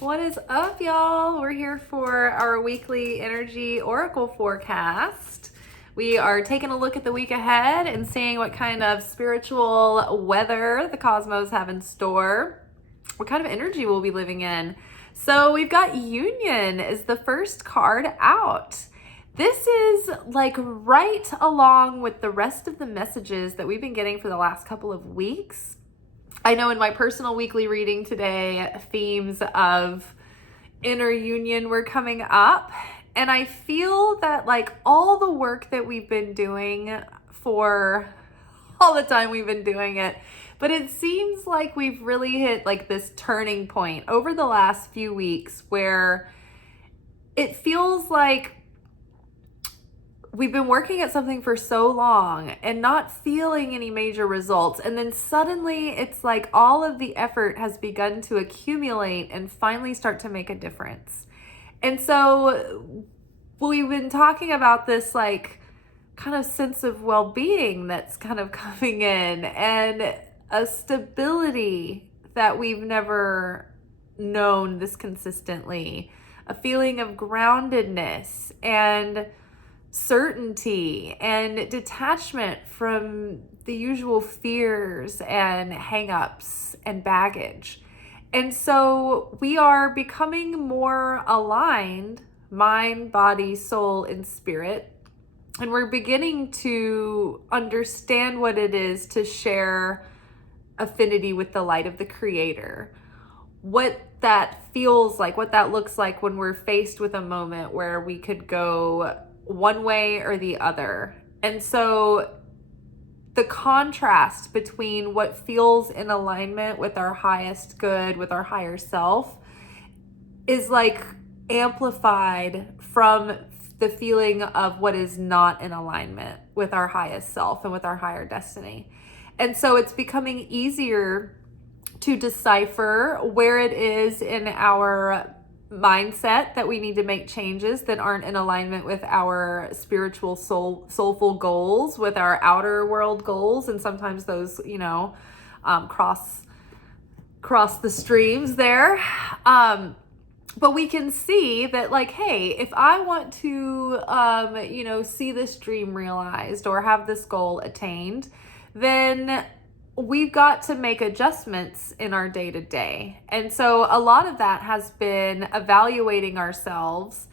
What is up, y'all? We're here for our weekly energy oracle forecast. We are taking a look at the week ahead and seeing what kind of spiritual weather the cosmos have in store, what kind of energy we'll be living in. So we've got Union is the first card out. This is like right along with the rest of the messages that we've been getting for the last couple of weeks. I know in my personal weekly reading today, themes of inner union were coming up. And I feel that like all the work that we've been doing for all the time we've been doing it, but it seems like we've really hit like this turning point over the last few weeks where it feels like we've been working at something for so long and not feeling any major results. And then suddenly it's like all of the effort has begun to accumulate and finally start to make a difference. And so we've been talking about this like kind of sense of well-being that's kind of coming in and a stability that we've never known this consistently, a feeling of groundedness and certainty and detachment from the usual fears and hangups and baggage. And so we are becoming more aligned, mind, body, soul, and spirit. And we're beginning to understand what it is to share affinity with the light of the Creator. What that feels like, what that looks like when we're faced with a moment where we could go one way or the other. And so the contrast between what feels in alignment with our highest good, with our higher self, is like amplified from the feeling of what is not in alignment with our highest self and with our higher destiny. And so it's becoming easier to decipher where it is in our mindset that we need to make changes that aren't in alignment with our spiritual soulful goals, with our outer world goals. And sometimes those, cross the streams there. But we can see that like, hey, if I want to, see this dream realized or have this goal attained, then we've got to make adjustments in our day-to-day. And so a lot of that has been evaluating ourselves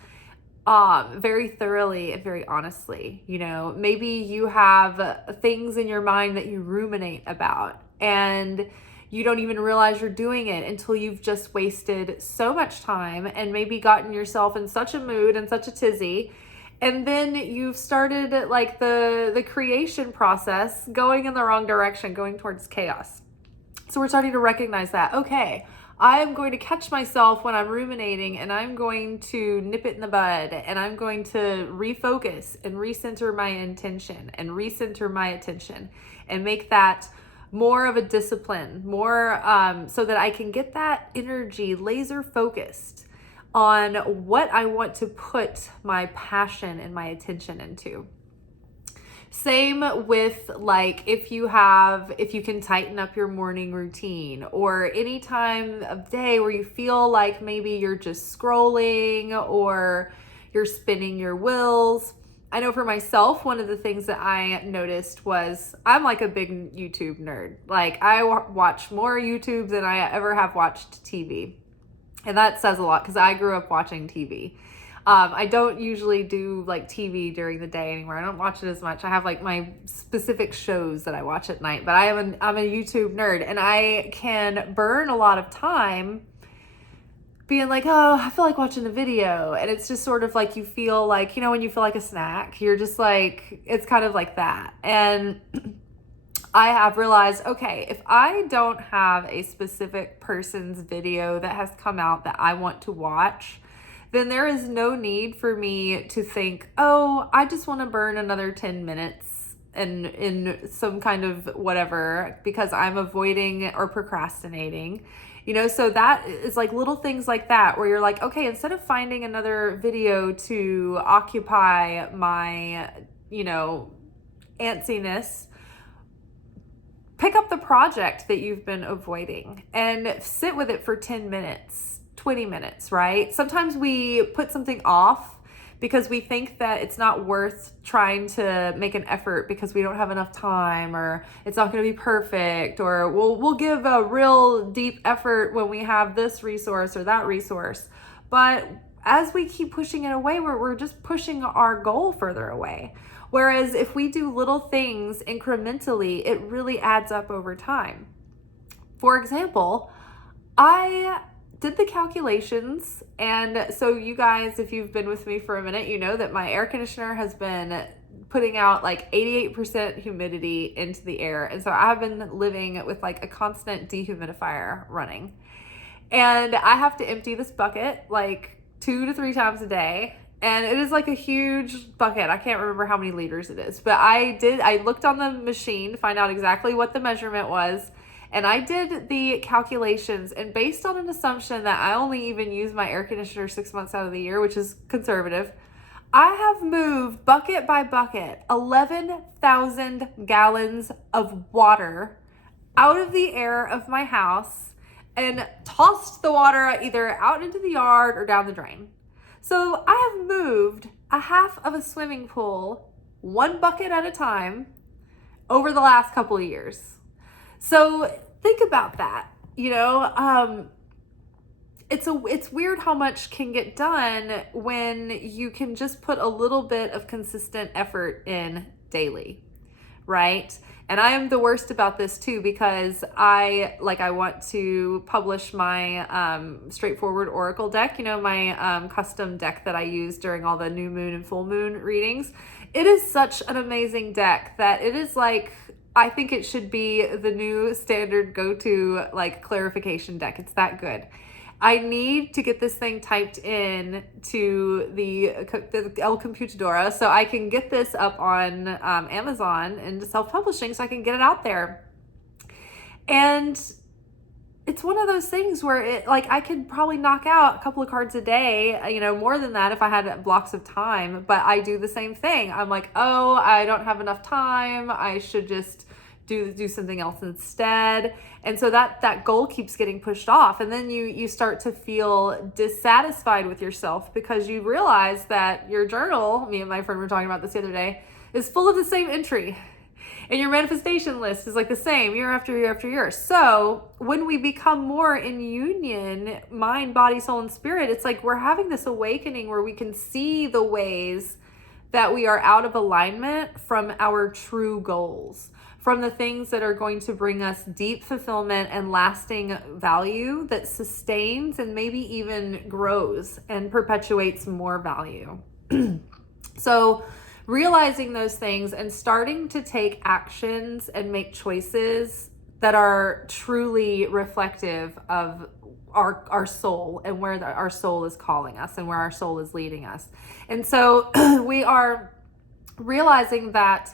very thoroughly and very honestly. Maybe you have things in your mind that you ruminate about and you don't even realize you're doing it until you've just wasted so much time and maybe gotten yourself in such a mood and such a tizzy. And then you've started like the creation process going in the wrong direction, going towards chaos. So we're starting to recognize that, okay, I'm going to catch myself when I'm ruminating and I'm going to nip it in the bud and I'm going to refocus and recenter my intention and recenter my attention and make that more of a discipline, more so that I can get that energy laser focused on what I want to put my passion and my attention into. Same with like if you can tighten up your morning routine or any time of day where you feel like maybe you're just scrolling or you're spinning your wheels. I know for myself, one of the things that I noticed was I'm like a big YouTube nerd. Like I watch more YouTube than I ever have watched TV. And that says a lot because I grew up watching TV. I don't usually do like TV during the day anymore. I don't watch it as much. I have like my specific shows that I watch at night, but I'm a YouTube nerd and I can burn a lot of time being like, oh, I feel like watching a video. And it's just sort of like you feel like, when you feel like a snack, you're just like, it's kind of like that. And I have realized, okay, if I don't have a specific person's video that has come out that I want to watch, then there is no need for me to think, oh, I just want to burn another 10 minutes in some kind of whatever because I'm avoiding or procrastinating. So that is like little things like that where you're like, okay, instead of finding another video to occupy my, antsiness, pick up the project that you've been avoiding and sit with it for 10 minutes 20 minutes, right? Sometimes we put something off because we think that it's not worth trying to make an effort because we don't have enough time, or it's not going to be perfect, or we'll give a real deep effort when we have this resource or that resource. But as we keep pushing it away, we're just pushing our goal further away. Whereas if we do little things incrementally, it really adds up over time. For example, I did the calculations, and so you guys, if you've been with me for a minute, you know that my air conditioner has been putting out like 88% humidity into the air, and so I've been living with like a constant dehumidifier running, and I have to empty this bucket like 2 to 3 times a day, and it is like a huge bucket. I can't remember how many liters it is, but I looked on the machine to find out exactly what the measurement was. And I did the calculations, and based on an assumption that I only even use my air conditioner 6 months out of the year, which is conservative, I have moved bucket by bucket 11,000 gallons of water out of the air of my house and tossed the water either out into the yard or down the drain. So I have moved a half of a swimming pool, one bucket at a time, over the last couple of years. So think about that, it's weird how much can get done when you can just put a little bit of consistent effort in daily, right? And I am the worst about this too, because I want to publish my straightforward oracle deck, my custom deck that I use during all the new moon and full moon readings. It is such an amazing deck that it is like, I think it should be the new standard go-to like clarification deck. It's that good. I need to get this thing typed in to the El Computadora so I can get this up on Amazon and self-publishing so I can get it out there. And it's one of those things where I could probably knock out a couple of cards a day, more than that if I had blocks of time, but I do the same thing. I'm like, oh, I don't have enough time. I should just do something else instead. And so that goal keeps getting pushed off. And then you start to feel dissatisfied with yourself because you realize that your journal, me and my friend were talking about this the other day, is full of the same entry. And your manifestation list is like the same year after year after year. So when we become more in union, mind, body, soul, and spirit, it's like we're having this awakening where we can see the ways that we are out of alignment from our true goals, from the things that are going to bring us deep fulfillment and lasting value that sustains and maybe even grows and perpetuates more value. So realizing those things and starting to take actions and make choices that are truly reflective of our soul and where our soul is calling us and where our soul is leading us. And so we are realizing that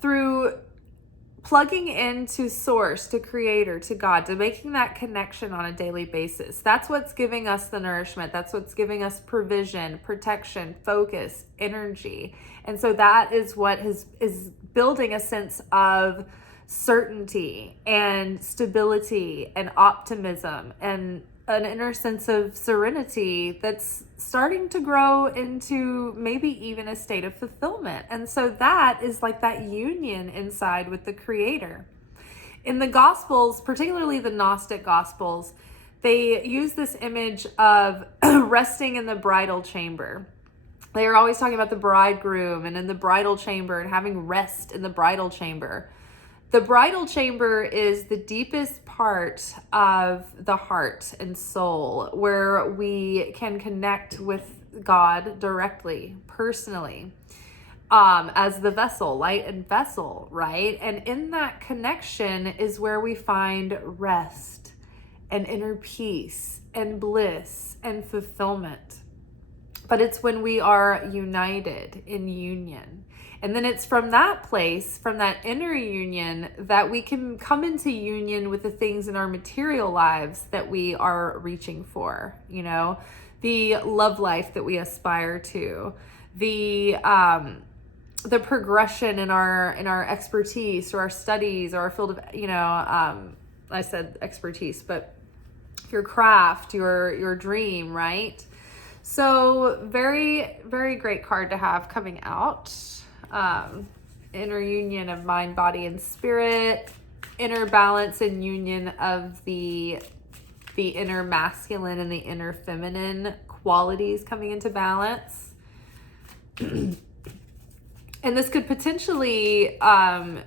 through plugging into source, to creator, to God, to making that connection on a daily basis, that's what's giving us the nourishment. That's what's giving us provision, protection, focus, energy. And so that is what is building a sense of certainty and stability and optimism and an inner sense of serenity that's starting to grow into maybe even a state of fulfillment. And so that is like that union inside with the creator. In the Gospels, particularly the Gnostic Gospels, they use this image of resting in the bridal chamber. They are always talking about the bridegroom and in the bridal chamber and having rest in the bridal chamber. The bridal chamber is the deepest part of the heart and soul where we can connect with God directly, personally, as the vessel, light and vessel, right? And in that connection is where we find rest and inner peace and bliss and fulfillment. But it's when we are united in union. And then it's from that place, from that inner union, that we can come into union with the things in our material lives that we are reaching for, the love life that we aspire to, the progression in our expertise or our studies or our field of, I said expertise, but your craft, your dream, right? So very, very great card to have coming out. Inner union of mind, body, and spirit. Inner balance and union of the inner masculine and the inner feminine qualities coming into balance. And this could potentially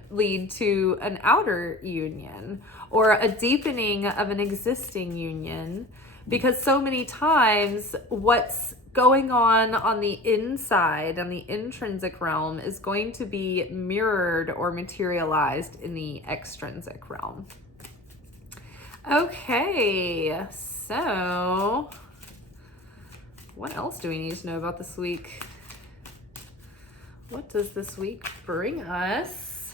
lead to an outer union or a deepening of an existing union, because so many times what's going on the inside, on the intrinsic realm, is going to be mirrored or materialized in the extrinsic realm. Okay, so what else do we need to know about this week? What does this week bring us?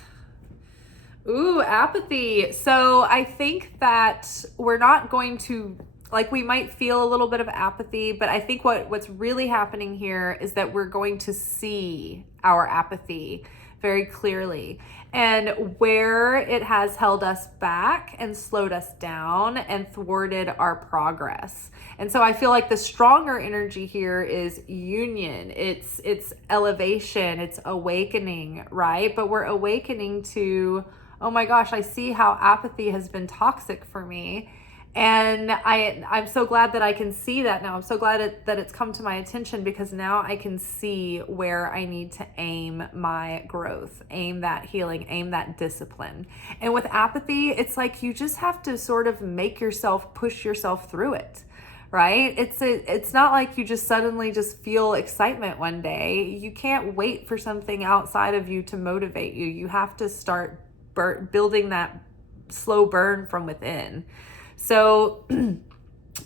Ooh, apathy. So I think that we're not going to, like, we might feel a little bit of apathy, but I think what's really happening here is that we're going to see our apathy very clearly, and where it has held us back and slowed us down and thwarted our progress. And so I feel like the stronger energy here is union. It's elevation, it's awakening, right? But we're awakening to, oh my gosh, I see how apathy has been toxic for me. And I'm so glad that I can see that now. I'm so glad that it's come to my attention, because now I can see where I need to aim my growth, aim that healing, aim that discipline. And with apathy, it's like you just have to sort of make yourself, push yourself through it, right? It's not like you just suddenly just feel excitement one day. You can't wait for something outside of you to motivate you. You have to start building that slow burn from within. So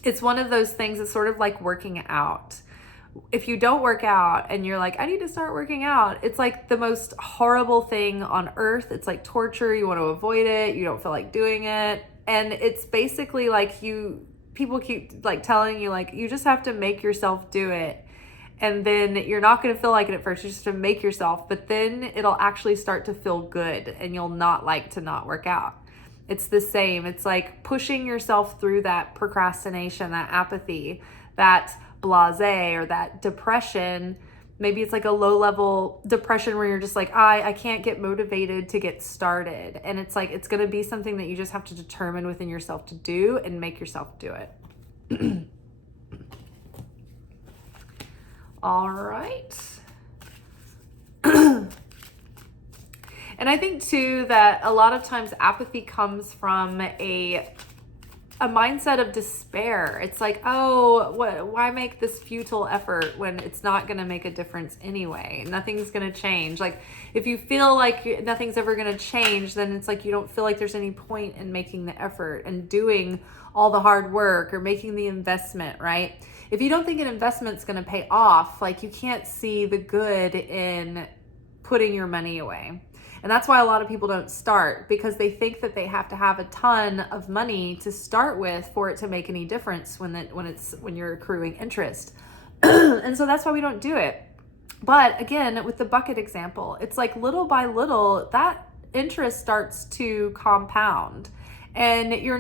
it's one of those things that's sort of like working out. If you don't work out and you're like, I need to start working out, it's like the most horrible thing on earth. It's like torture. You want to avoid it. You don't feel like doing it. And it's basically like people keep like telling you, like, you just have to make yourself do it. And then you're not going to feel like it at first. You just have to make yourself, but then it'll actually start to feel good and you'll not like to not work out. It's the same. It's like pushing yourself through that procrastination, that apathy, that blasé, or that depression. Maybe it's like a low level depression where you're just like, I can't get motivated to get started. And it's like, it's going to be something that you just have to determine within yourself to do and make yourself do it. All right. And I think too that a lot of times apathy comes from a mindset of despair. It's like, oh, why make this futile effort when it's not going to make a difference anyway? Nothing's going to change. Like, if you feel like nothing's ever going to change, then it's like you don't feel like there's any point in making the effort and doing all the hard work or making the investment, right? If you don't think an investment's going to pay off, like, you can't see the good in putting your money away. And that's why a lot of people don't start, because they think that they have to have a ton of money to start with for it to make any difference when you're accruing interest. And so that's why we don't do it. But again, with the bucket example, it's like little by little that interest starts to compound, and you're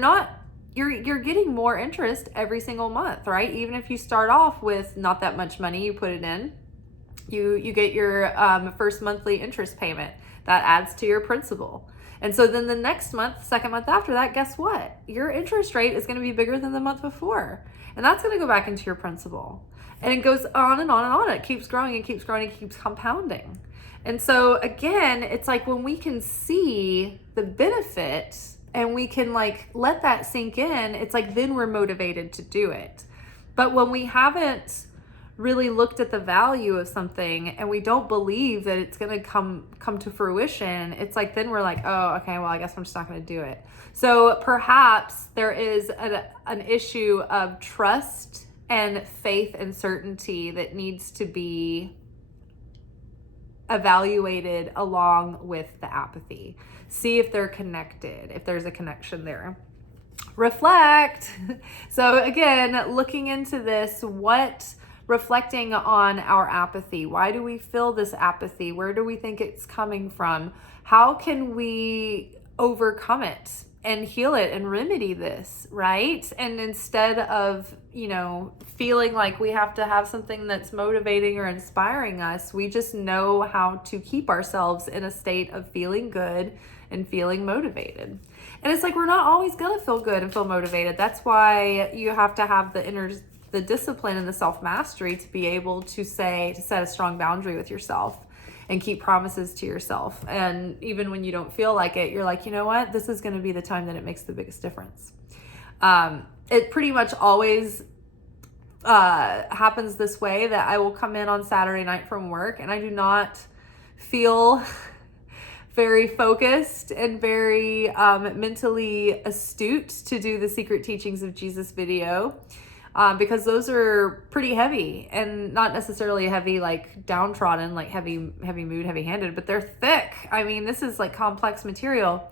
getting more interest every single month, right? Even if you start off with not that much money, you put it in, you get your first monthly interest payment. That adds to your principal. And so then the next month, second month after that, guess what? Your interest rate is going to be bigger than the month before. And that's going to go back into your principal. And it goes on and on and on. It keeps growing and keeps growing and keeps compounding. And so again, it's like when we can see the benefit and we can like let that sink in, it's like then we're motivated to do it. But when we haven't really looked at the value of something and we don't believe that it's going to come to fruition, it's like then we're like, oh, okay, well, I guess I'm just not going to do it. So perhaps there is an issue of trust and faith and certainty that needs to be evaluated along with the apathy. See if they're connected, if there's a connection there. Reflect. So again, looking into this, reflecting on our apathy. Why do we feel this apathy? Where do we think it's coming from? How can we overcome it? heal it and remedy this, right? And instead of, feeling like we have to have something that's motivating or inspiring us, we just know how to keep ourselves in a state of feeling good and feeling motivated. And it's like, we're not always going to feel good and feel motivated. That's why you have to have the discipline and the self-mastery to be able to set a strong boundary with yourself and keep promises to yourself. And even when you don't feel like it, you're like, you know what? This is going to be the time that it makes the biggest difference. It pretty much always happens this way, that I will come in on Saturday night from work and I do not feel very focused and very mentally astute to do the Secret Teachings of Jesus video. Because those are pretty heavy, and not necessarily heavy like downtrodden, like heavy mood, heavy handed, but they're thick. I mean, this is like complex material.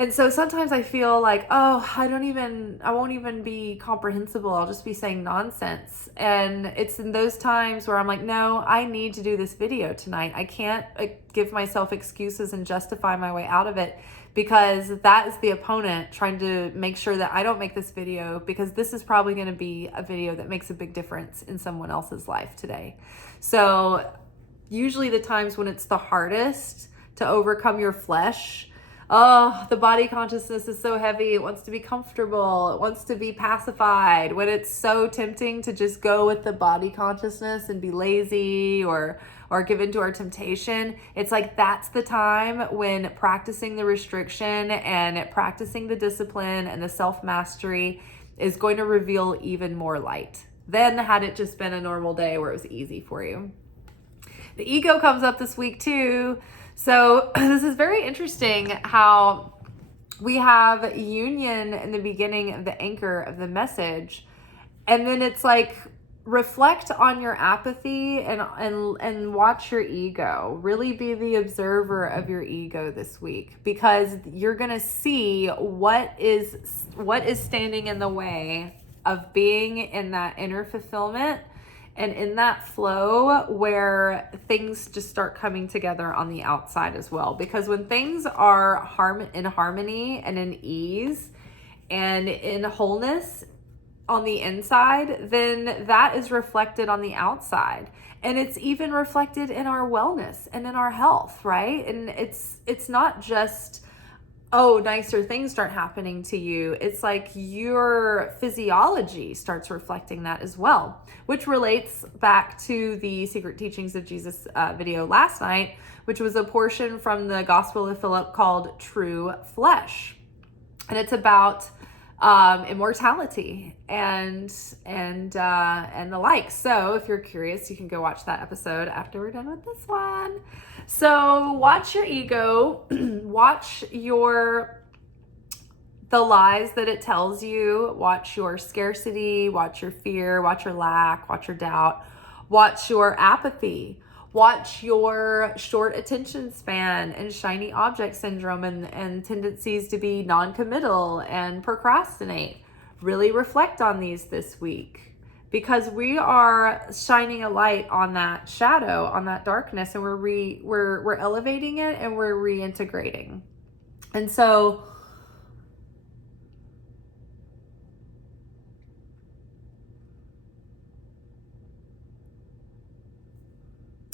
And so sometimes I feel like, I won't even be comprehensible. I'll just be saying nonsense. And it's in those times where I'm like, no, I need to do this video tonight. I can't give myself excuses and justify my way out of it, because that is the opponent trying to make sure that I don't make this video, because this is probably going to be a video that makes a big difference in someone else's life today. So usually the times when it's the hardest to overcome your flesh, the body consciousness is so heavy. It wants to be comfortable. It wants to be pacified. When it's so tempting to just go with the body consciousness and be lazy or give into our temptation, it's like that's the time when practicing the restriction and practicing the discipline and the self-mastery is going to reveal even more light than had it just been a normal day where it was easy for you. The ego comes up this week too. So this is very interesting how we have union in the beginning of the anchor of the message. And then it's like, reflect on your apathy and watch your ego. Really be the observer of your ego this week, because you're going to see what is standing in the way of being in that inner fulfillment and in that flow where things just start coming together on the outside as well. Because when things are in harmony and in ease and in wholeness on the inside, then that is reflected on the outside. And it's even reflected in our wellness and in our health, right? And it's not just, nicer things start happening to you. It's like your physiology starts reflecting that as well, which relates back to the Secret Teachings of Jesus video last night, which was a portion from the Gospel of Philip called True Flesh. And it's about immortality and the like. So if you're curious, you can go watch that episode after we're done with this one. So watch your ego, watch the lies that it tells you, watch your scarcity, watch your fear, watch your lack, watch your doubt, watch your apathy, watch your short attention span and shiny object syndrome and tendencies to be non-committal and procrastinate. Really reflect on these this week, because we are shining a light on that shadow, on that darkness, and we're elevating it and we're reintegrating. And so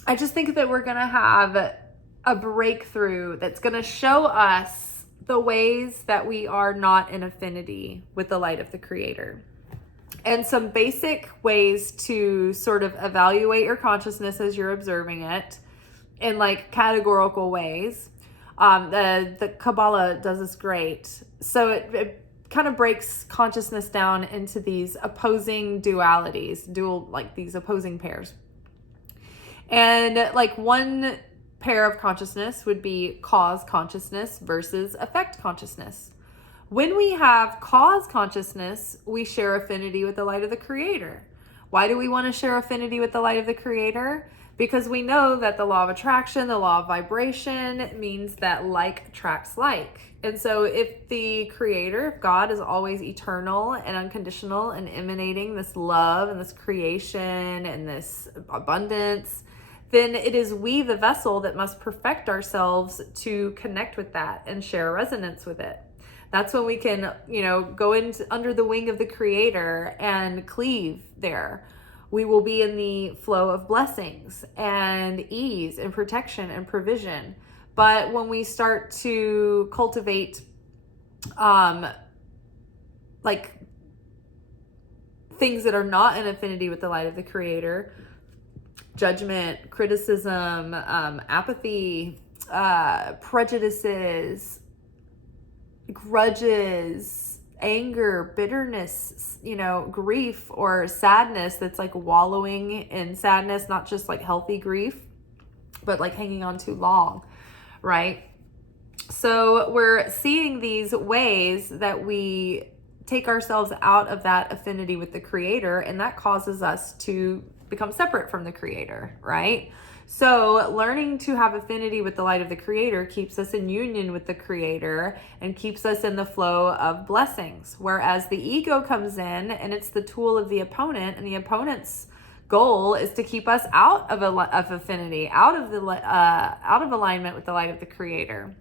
I just think that we're going to have a breakthrough that's going to show us the ways that we are not in affinity with the light of the Creator. And some basic ways to sort of evaluate your consciousness as you're observing it in like categorical ways. The Kabbalah does this great. So it kind of breaks consciousness down into these opposing dualities, these opposing pairs. And like one pair of consciousness would be cause consciousness versus effect consciousness. When we have cause consciousness, we share affinity with the light of the Creator. Why do we want to share affinity with the light of the Creator? Because we know that the law of attraction, the law of vibration, means that like attracts like. And so if the Creator, if God is always eternal and unconditional and emanating this love and this creation and this abundance, then it is we, the vessel, that must perfect ourselves to connect with that and share resonance with it. That's when we can, go into under the wing of the Creator and cleave there. We will be in the flow of blessings and ease and protection and provision. But when we start to cultivate like things that are not in affinity with the light of the Creator, judgment, criticism, apathy, prejudices, grudges, anger, bitterness, grief or sadness that's like wallowing in sadness, not just like healthy grief, but like hanging on too long, right? So we're seeing these ways that we take ourselves out of that affinity with the Creator, and that causes us to become separate from the Creator, right? So learning to have affinity with the light of the Creator keeps us in union with the Creator and keeps us in the flow of blessings. Whereas the ego comes in and it's the tool of the opponent, and the opponent's goal is to keep us out of affinity, out of alignment with the light of the Creator,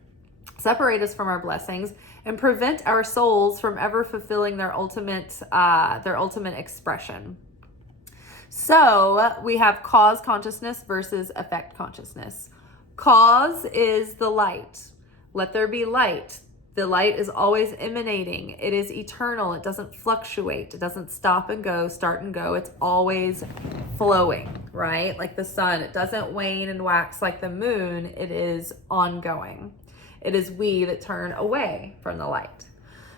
separate us from our blessings, and prevent our souls from ever fulfilling their ultimate expression. So we have cause consciousness versus effect consciousness. Cause is the light. Let there be light. The light is always emanating. It is eternal. It doesn't fluctuate. It doesn't stop and go, start and go. It's always flowing, right? Like the sun. It doesn't wane and wax like the moon. It is ongoing. It is we that turn away from the light.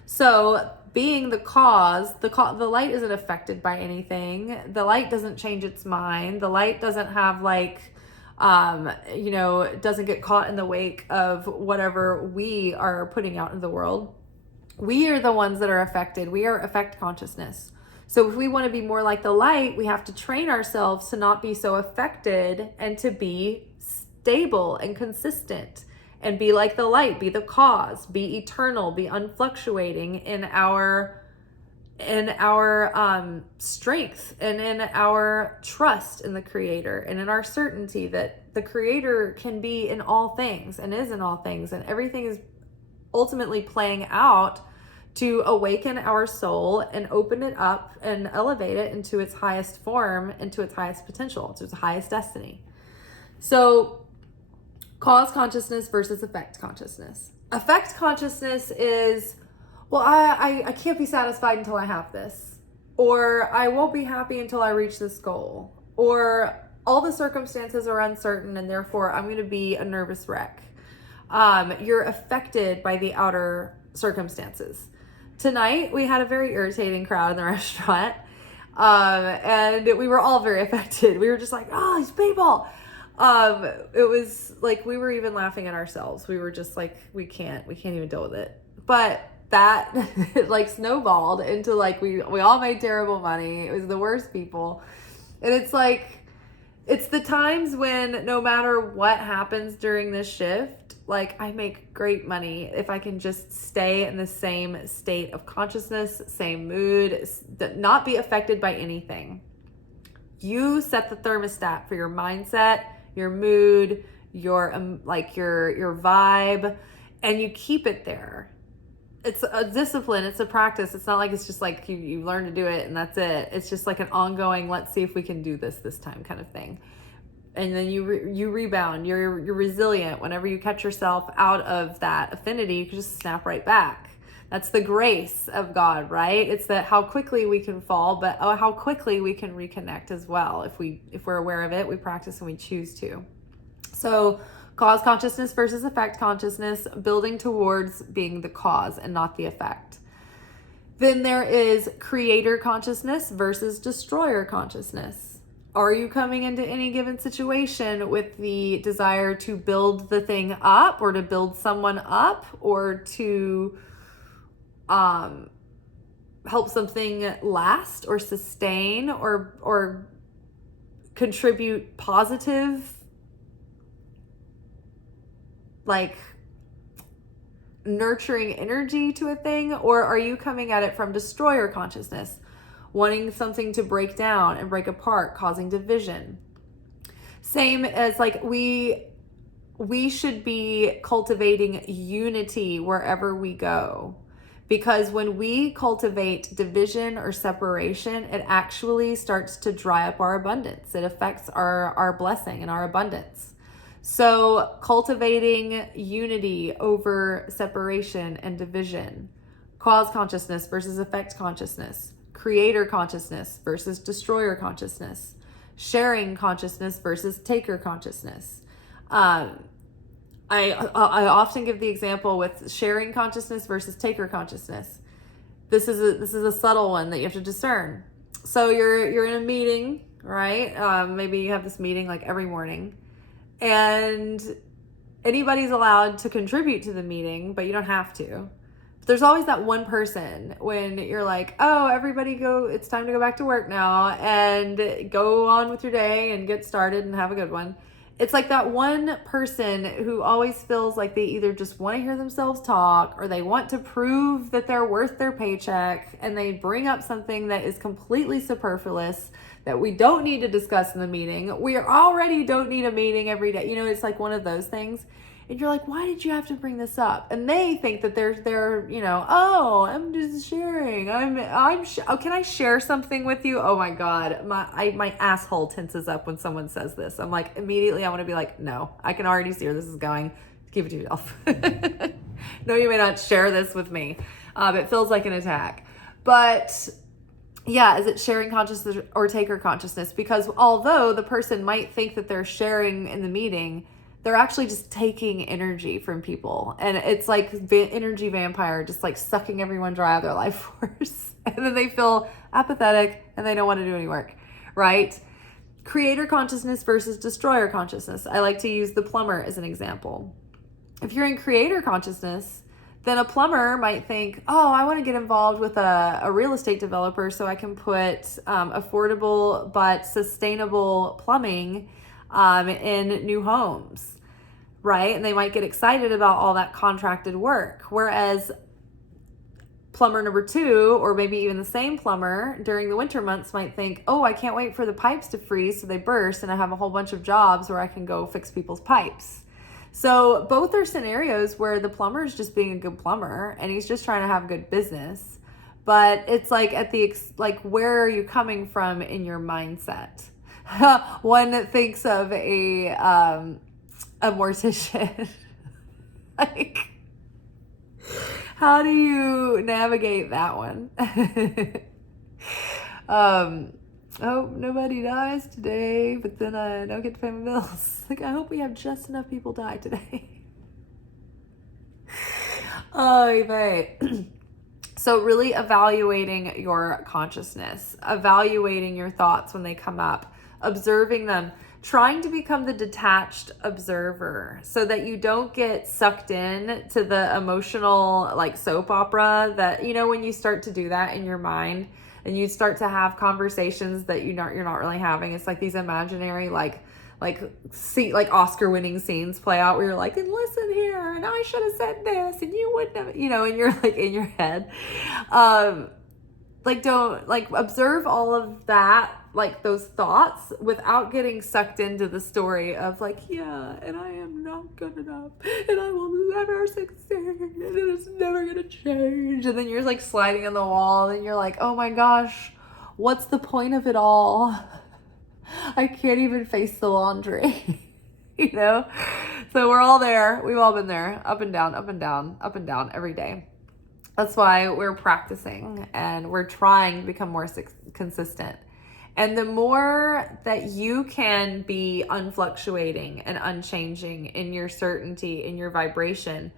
So being the cause, the light isn't affected by anything. The light doesn't change its mind. The light doesn't have it doesn't get caught in the wake of whatever we are putting out in the world. We are the ones that are affected. We are effect consciousness. So if we want to be more like the light, we have to train ourselves to not be so affected and to be stable and consistent. And be like the light, be the cause, be eternal, be unfluctuating in our strength and in our trust in the Creator and in our certainty that the Creator can be in all things and is in all things, and everything is ultimately playing out to awaken our soul and open it up and elevate it into its highest form, into its highest potential, to its highest destiny. So cause consciousness versus effect consciousness. Effect consciousness is, well, I can't be satisfied until I have this, or I won't be happy until I reach this goal, or all the circumstances are uncertain and therefore I'm going to be a nervous wreck. You're affected by the outer circumstances. Tonight we had a very irritating crowd in the restaurant, and we were all very affected. We were just like, oh, these people. It was like we were even laughing at ourselves. We were just like, we can't even deal with it. But that like snowballed into like we all made terrible money. It was the worst people. And it's like, it's the times when no matter what happens during this shift, like I make great money if I can just stay in the same state of consciousness, same mood, not be affected by anything. You set the thermostat for your mindset, your mood, your vibe, and you keep it there. It's a discipline. It's a practice. It's not like it's just like you learn to do it and that's it. It's just like an ongoing, let's see if we can do this time kind of thing. And then you rebound. You're resilient. Whenever you catch yourself out of that affinity, you can just snap right back. That's the grace of God, right? It's that how quickly we can fall, but how quickly we can reconnect as well. If we're aware of it, we practice and we choose to. So cause consciousness versus effect consciousness, building towards being the cause and not the effect. Then there is creator consciousness versus destroyer consciousness. Are you coming into any given situation with the desire to build the thing up or to build someone up or to help something last or sustain or contribute positive, like nurturing energy to a thing? Or are you coming at it from destroyer consciousness, wanting something to break down and break apart, causing division? Same as like we should be cultivating unity wherever we go. Because when we cultivate division or separation, it actually starts to dry up our abundance. It affects our blessing and our abundance. So cultivating unity over separation and division, cause consciousness versus effect consciousness, creator consciousness versus destroyer consciousness, sharing consciousness versus taker consciousness. I often give the example with sharing consciousness versus taker consciousness. This is a subtle one that you have to discern. So you're in a meeting, right? Maybe you have this meeting like every morning, and anybody's allowed to contribute to the meeting, but you don't have to. But there's always that one person when you're like, oh, everybody go, it's time to go back to work now and go on with your day and get started and have a good one. It's like that one person who always feels like they either just want to hear themselves talk or they want to prove that they're worth their paycheck, and they bring up something that is completely superfluous that we don't need to discuss in the meeting. We already don't need a meeting every day. You know, it's like one of those things. And you're like, why did you have to bring this up? And they think that they're you know, oh, I'm just sharing. Oh, can I share something with you? Oh my God, my asshole tenses up when someone says this. I'm like, immediately I want to be like, no, I can already see where this is going. Keep it to yourself. No, you may not share this with me. It feels like an attack. But yeah, is it sharing consciousness or taker consciousness? Because although the person might think that they're sharing in the meeting, they're actually just taking energy from people. And it's like energy vampire, just like sucking everyone dry of their life force. And then they feel apathetic and they don't want to do any work, right? Creator consciousness versus destroyer consciousness. I like to use the plumber as an example. If you're in creator consciousness, then a plumber might think, oh, I want to get involved with a real estate developer so I can put affordable but sustainable plumbing in new homes. Right? And they might get excited about all that contracted work. Whereas plumber number 2, or maybe even the same plumber during the winter months, might think, oh, I can't wait for the pipes to freeze so they burst and I have a whole bunch of jobs where I can go fix people's pipes. So both are scenarios where the plumber is just being a good plumber and he's just trying to have good business. But it's like where are you coming from in your mindset? One thinks of a mortician. Like, how do you navigate that one? Oh, nobody dies today, but then I don't get to pay my bills. Like, I hope we have just enough people die today. Oh, right. So really evaluating your consciousness, evaluating your thoughts when they come up, observing them, trying to become the detached observer so that you don't get sucked in to the emotional like soap opera that, you know, when you start to do that in your mind and you start to have conversations that you're not really having. It's like these imaginary like Oscar winning scenes play out where you're like, and listen here, and I should have said this and you wouldn't have, you know, and you're like in your head. Don't observe all of that, like those thoughts, without getting sucked into the story of like, yeah, and I am not good enough and I will never succeed and it's never gonna change. And then you're like sliding on the wall and you're like, oh my gosh, what's the point of it all? I can't even face the laundry. You know? So we're all there. We've all been there. Up and down, up and down, up and down every day. That's why we're practicing and we're trying to become more consistent. And the more that you can be unfluctuating and unchanging in your certainty, in your vibration,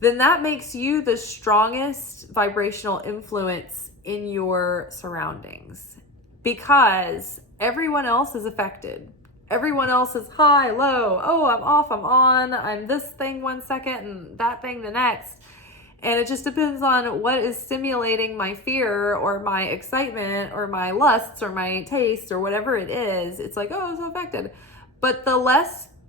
then that makes you the strongest vibrational influence in your surroundings, because everyone else is affected. Everyone else is high, low, oh, I'm off, I'm on, I'm this thing 1 second and that thing the next. And it just depends on what is stimulating my fear or my excitement or my lusts or my taste or whatever it is. It's like, oh, it's affected. But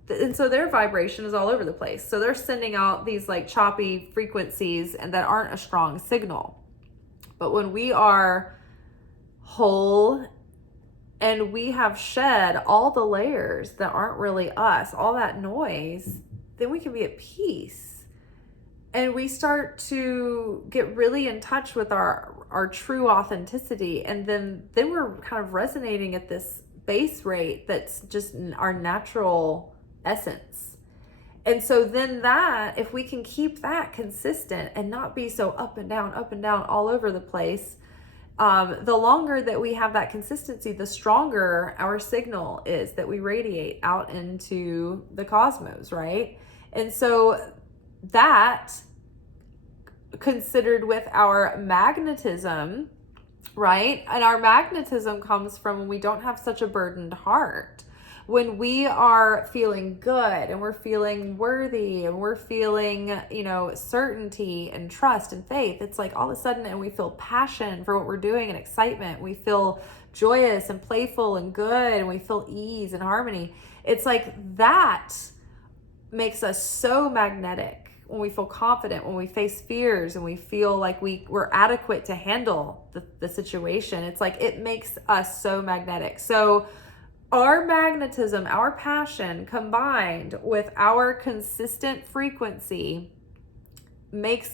and so their vibration is all over the place. So they're sending out these like choppy frequencies and that aren't a strong signal. But when we are whole and we have shed all the layers that aren't really us, all that noise, then we can be at peace. and we start to get really in touch with our true authenticity, and then we're kind of resonating at this base rate that's just our natural essence. And so then that, if we can keep that consistent and not be so up and down all over the place, the longer that we have that consistency, the stronger our signal is that we radiate out into the cosmos, right? And so that, considered with our magnetism, right? And our magnetism comes from when we don't have such a burdened heart. When we are feeling good and we're feeling worthy and we're feeling, certainty and trust and faith, it's like all of a sudden, and we feel passion for what we're doing and excitement. We feel joyous and playful and good, and we feel ease and harmony. It's like that makes us so magnetic. When we feel confident, when we face fears and we feel like we're adequate to handle the situation, it's like it makes us so magnetic. So our magnetism, our passion, combined with our consistent frequency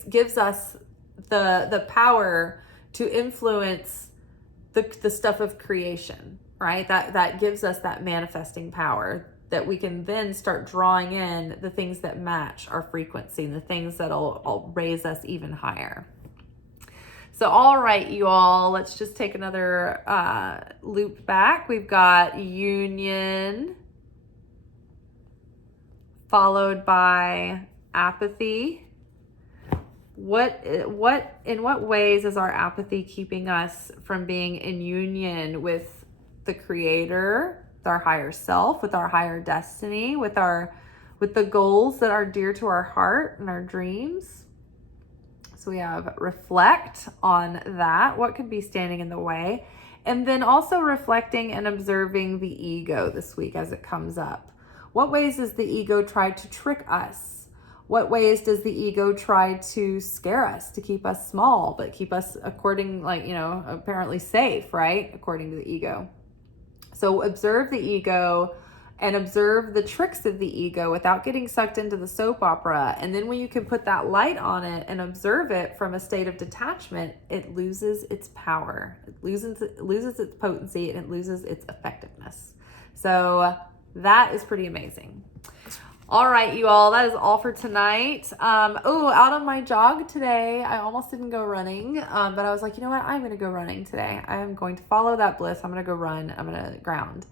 gives us the power to influence the stuff of creation, right? That gives us that manifesting power, that we can then start drawing in the things that match our frequency, the things that'll raise us even higher. So, all right, you all, let's just take another loop back. We've got union, followed by apathy. In what ways is our apathy keeping us from being in union with the Creator, with our higher self, with our higher destiny, with the goals that are dear to our heart and our dreams? So we have reflect on that. What could be standing in the way? And then also reflecting and observing the ego this week as it comes up. What ways does the ego try to trick us? What ways does the ego try to scare us, to keep us small, but keep us apparently safe, right? According to the ego. So observe the ego and observe the tricks of the ego without getting sucked into the soap opera. And then when you can put that light on it and observe it from a state of detachment, it loses its power. It loses its potency, and it loses its effectiveness. So that is pretty amazing. All right, you all, that is all for tonight. Out on my jog today, I almost didn't go running, but I was like, you know what? I'm going to go running today. I am going to follow that bliss. I'm going to go run. I'm going to ground.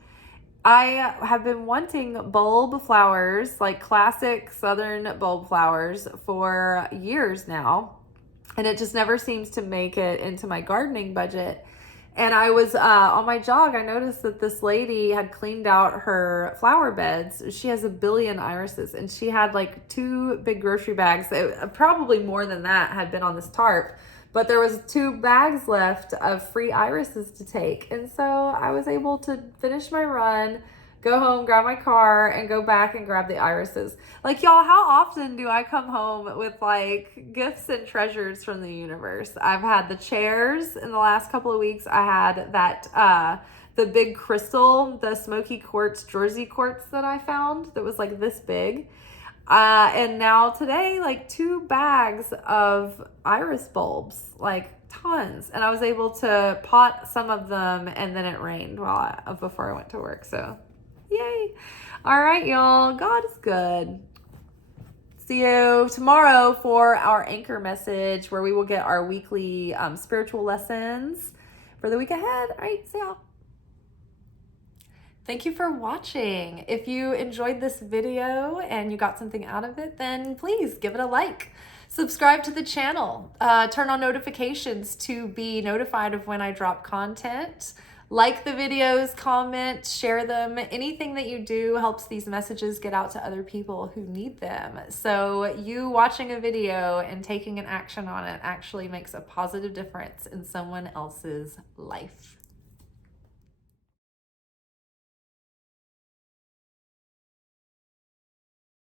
I have been wanting bulb flowers, like classic Southern bulb flowers, for years now, and it just never seems to make it into my gardening budget. And I was on my jog, I noticed that this lady had cleaned out her flower beds. She has 1 billion irises, and she had like 2 big grocery bags. Probably more than that had been on this tarp, but there was 2 bags left of free irises to take. And so I was able to finish my run, go home, grab my car, and go back and grab the irises. Like, y'all, how often do I come home with like gifts and treasures from the universe? I've had the chairs in the last couple of weeks. I had that, the big crystal, the smoky quartz, Jersey quartz that I found that was like this big. And now today, like 2 bags of iris bulbs, like tons. And I was able to pot some of them, and then it rained before I went to work. So yay. All right, y'all. God is good. See you tomorrow for our anchor message, where we will get our weekly spiritual lessons for the week ahead. All right, see y'all. Thank you for watching. If you enjoyed this video and you got something out of it, then please give it a like. Subscribe to the channel. Turn on notifications to be notified of when I drop content. Like the videos, comment, share them. Anything that you do helps these messages get out to other people who need them. So you watching a video and taking an action on it actually makes a positive difference in someone else's life.